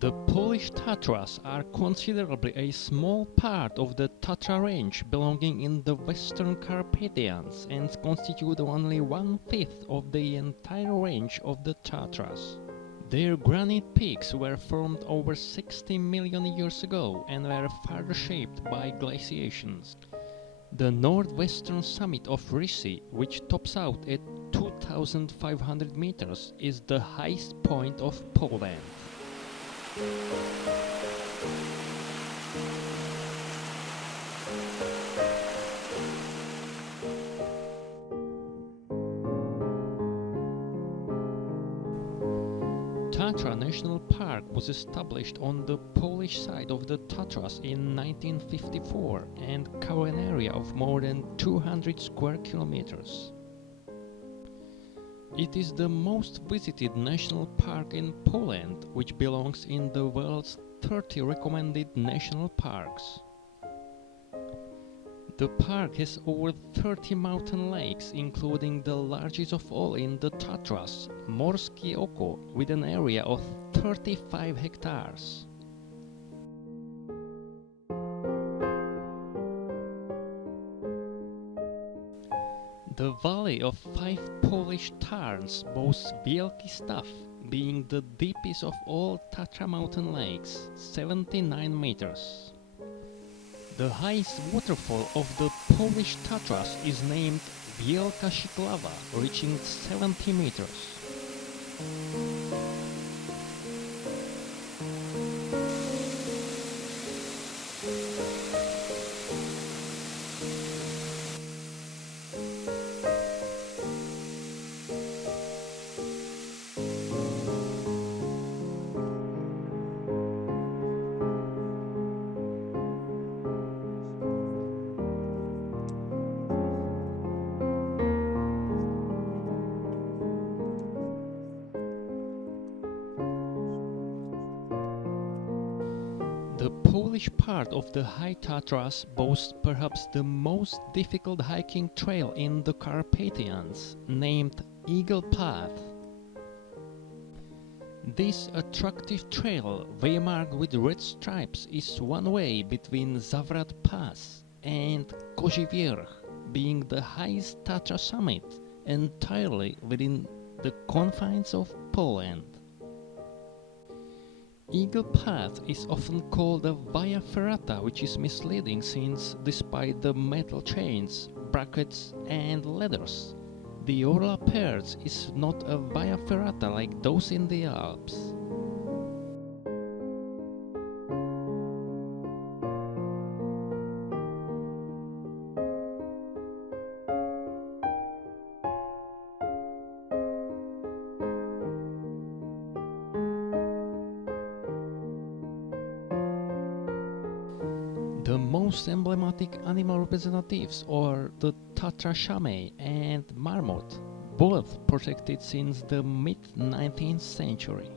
The Polish Tatras are considerably a small part of the Tatra range belonging in the Western Carpathians and constitute only 1/5 of the entire range of the Tatras. Their granite peaks were formed over 60 million years ago and were further shaped by glaciations. The northwestern summit of Rysy, which tops out at 2,500 meters, is the highest point of Poland. Tatra National Park was established on the Polish side of the Tatras in 1954 and covers an area of more than 200 square kilometers. It is the most visited national park in Poland, which belongs in the world's 30 recommended national parks. The park has over 30 mountain lakes, including the largest of all in the Tatras, Morskie Oko, with an area of 35 hectares. The valley of 5 Polish Tarns boasts Wielki Staw, being the deepest of all Tatra mountain lakes, 79 meters. The highest waterfall of the Polish Tatras is named Wielka Siklawa, reaching 70 meters. The Polish part of the High Tatras boasts perhaps the most difficult hiking trail in the Carpathians, named Eagle Path. This attractive trail, waymarked with red stripes, is one way between Zawrat Pass and Kozi Wierch, being the highest Tatra summit entirely within the confines of Poland. Eagle Path is often called a via ferrata, which is misleading since, despite the metal chains, brackets and ladders, the Orla Perz is not a via ferrata like those in the Alps. The most emblematic animal representatives are the Tatra chamois and marmot, both protected since the mid-19th century.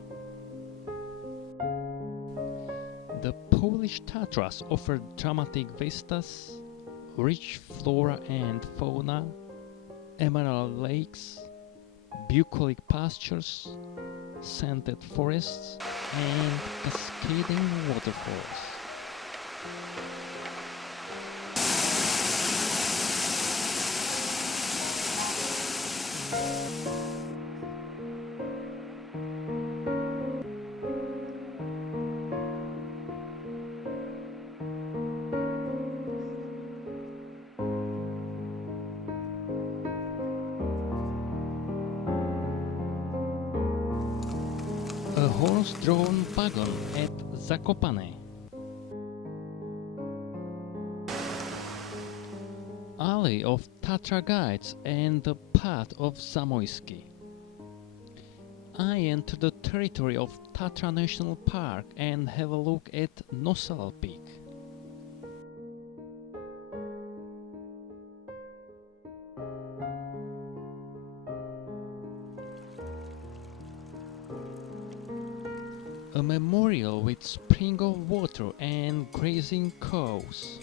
The Polish Tatras offer dramatic vistas, rich flora and fauna, emerald lakes, bucolic pastures, scented forests, and cascading waterfalls. A horse-drawn wagon at Zakopane. Alley of Tatra guides and the path of Zamoyski. I enter the territory of Tatra National Park and have a look at Nosal Peak. A memorial with spring of water and grazing cows.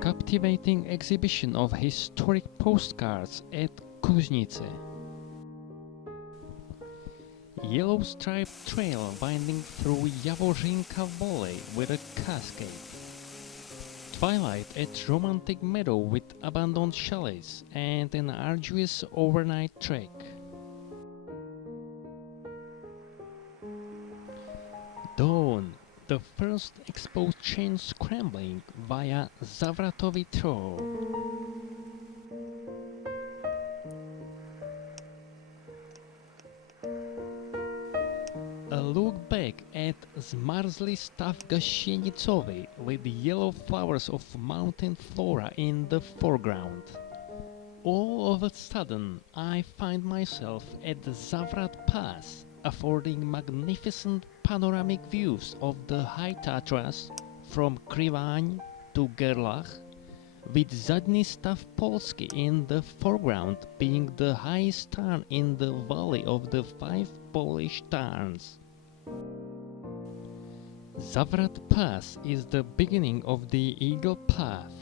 Captivating exhibition of historic postcards at Kuznice. yellow striped trail winding through Jaworzinka Valley with a cascade. Twilight at romantic meadow with abandoned chalets and an arduous overnight trek. Dawn, the first exposed chain scrambling via Zavratovi Trough. A look back at zmarzly staw Gasienicowy with yellow flowers of mountain flora in the foreground. All of a sudden, I find myself at the Zavrat Pass, affording magnificent panoramic views of the High Tatras from Krivaň to Gerlach, with Zadní Stav Polski in the foreground being the highest tarn in the valley of the 5 Polish Tarns. Zavrat Pass is the beginning of the Eagle Path.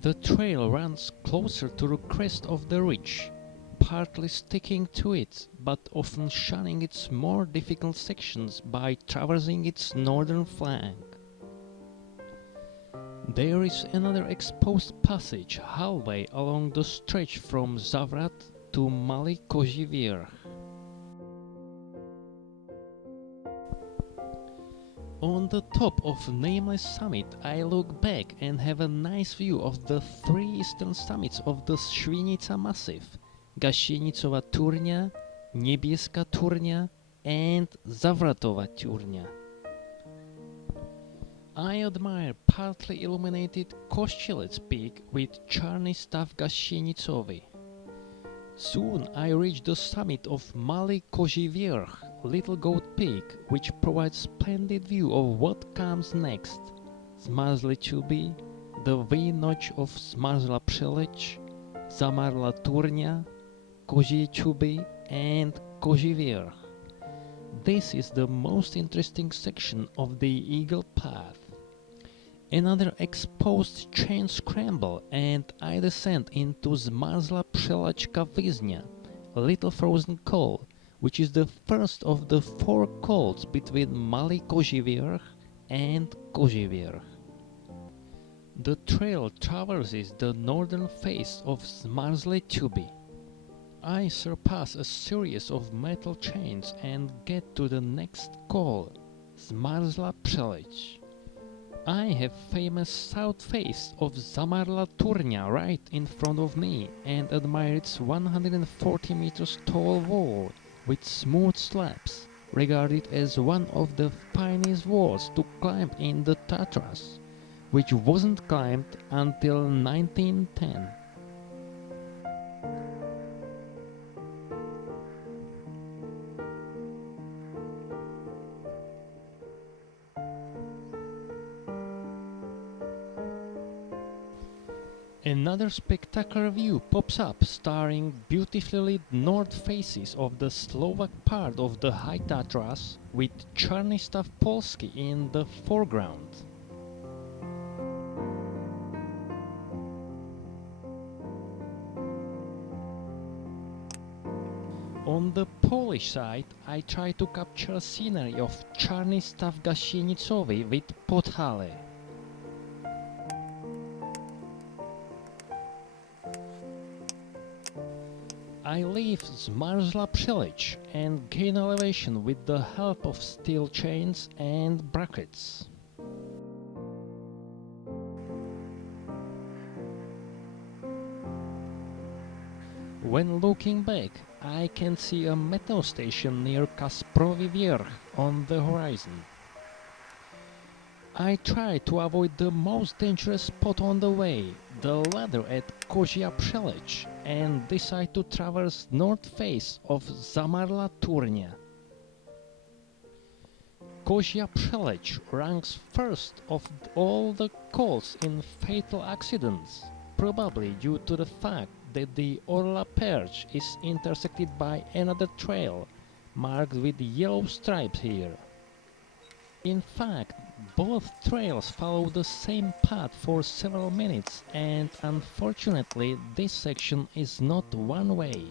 The trail runs closer to the crest of the ridge, partly sticking to it, but often shunning its more difficult sections by traversing its northern flank. There is another exposed passage halfway along the stretch from Zavrat to Malý Kozí Vrch. On the top of nameless summit, I look back and have a nice view of the 3 eastern summits of the Świnica Massif: Gasienicowa Turnia, Niebieska Turnia, and Zavratowa Turnia. I admire partly illuminated Kościelec Peak with Czarny Staw Gasienicowy. Soon I reach the summit of Malý Kozí Vrch, Little Goat Peak, which provides splendid view of what comes next: Zmarzlé Čuby, the V-notch of Zmarzla Přeleč, Zamarla Turnia, Kozí Čuby, and Kozí Vrch. This is the most interesting section of the Eagle Path. Another exposed chain scramble and I descend into Zmarzla Přelačka Vyzня, a little frozen col, which is the first of the 4 cols between Malý Kozí Vrch and Kozí Vrch. The trail traverses the northern face of Zmarzlé Čuby. I surpass a series of metal chains and get to the next col, Zmarzla Přeleč. I have famous south face of Zamarla Turnia right in front of me and admire its 140 meters tall wall with smooth slabs, regarded as one of the finest walls to climb in the Tatras, which wasn't climbed until 1910. Another spectacular view pops up, starring beautifully lit north faces of the Slovak part of the High Tatras, with Czarny Staw Polski in the foreground. On the Polish side, I try to capture scenery of Czarny Staw Gasienicowy with Podhale. I leave Zmarzla Přeleč and gain elevation with the help of steel chains and brackets. When looking back, I can see a meteo station near Kasprowy Vrch on the horizon. I try to avoid the most dangerous spot on the way, the ladder at Kozia Přeleč, and decide to traverse north face of Zamarla Turnia. Kozia Přeleč ranks first of all the calls in fatal accidents, probably due to the fact that the Orla Perch is intersected by another trail, marked with yellow stripes here. In fact, both trails follow the same path for several minutes, and unfortunately this section is not one way.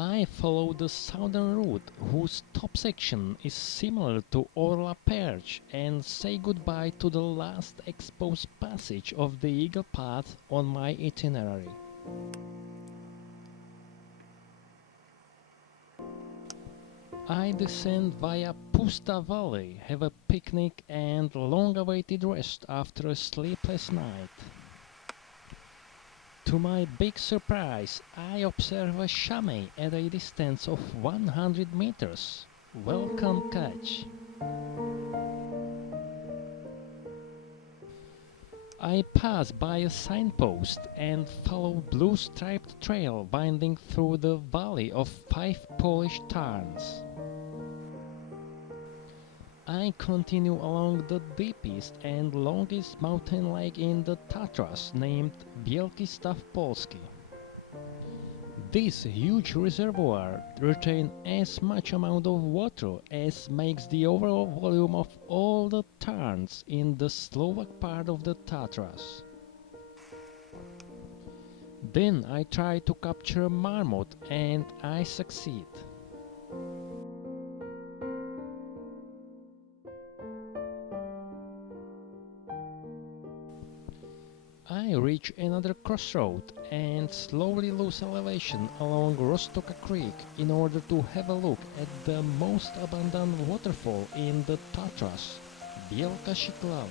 I follow the southern route, whose top section is similar to Orla Perch, and say goodbye to the last exposed passage of the Eagle Path on my itinerary. I descend via Pusta Valley, have a picnic and long-awaited rest after a sleepless night. To my big surprise, I observe a chamois at a distance of 100 meters. Welcome catch. I pass by a signpost and follow blue striped trail winding through the valley of 5 Polish Tarns. I continue along the deepest and longest mountain lake in the Tatras named Wielki Staw Polski. This huge reservoir retains as much amount of water as makes the overall volume of all the Tarns in the Slovak part of the Tatras. Then I try to capture a marmot and I succeed. I reach another crossroad and slowly lose elevation along Roztoka Creek in order to have a look at the most abundant waterfall in the Tatras, Wielka Siklawa.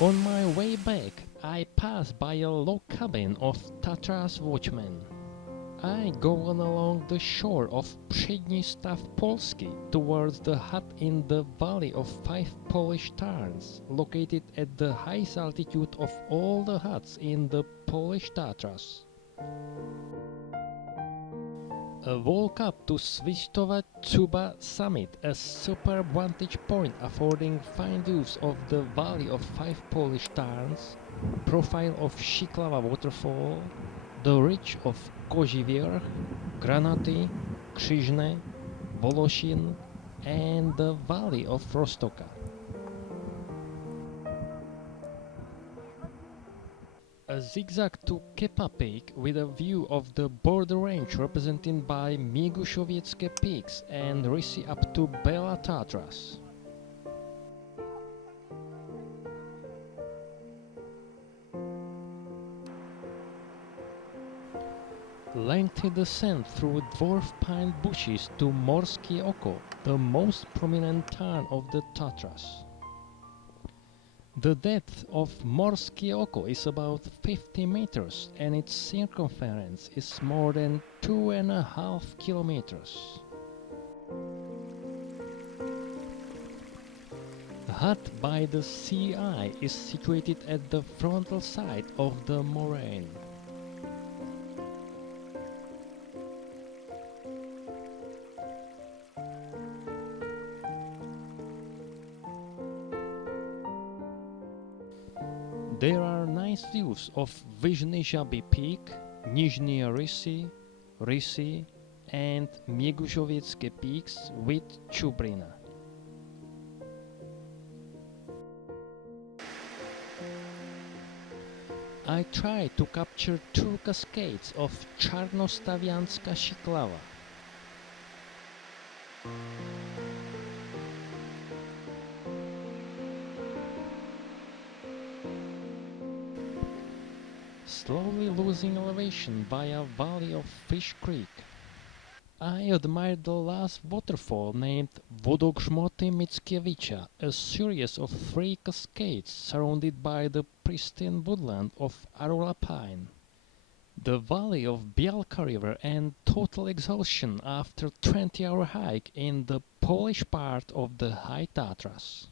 On my way back, I pass by a log cabin of Tatras watchmen. I go on along the shore of Przedni Staw Polski towards the hut in the valley of 5 Polish Tarns, located at the highest altitude of all the huts in the Polish Tatras. A walk up to Swistova Tsuba summit, a superb vantage point affording fine views of the valley of 5 Polish Tarns, profile of Siklawa waterfall, the ridge of Kozí Vrch, Granaty, Krzyżne, Voloshin, and the valley of Roztoka. A zigzag to Kepa Peak with a view of the border range represented by Miguszowieckie peaks and Rysy up to Bela Tatras. Lengthy descent through dwarf pine bushes to Morskie Oko, the most prominent tarn of the Tatras. The depth of Morskie Oko is about 50 meters and its circumference is more than 2.5 kilometers. The hut by the sea eye is situated at the frontal side of the moraine. There are nice views of Vyšný Žabý Peak, Nižní Rysy, Rysy, and Miguszowieckie peaks with Chubrina. I try to capture 2 cascades of Czarnostawianska Siklawa. Slowly losing elevation via valley of Fish Creek. I admire the last waterfall named Wodogrzmoty Mickiewicza, a series of 3 cascades surrounded by the pristine woodland of Arola pine. The valley of Bielka River and total exhaustion after 20-hour hike in the Polish part of the High Tatras.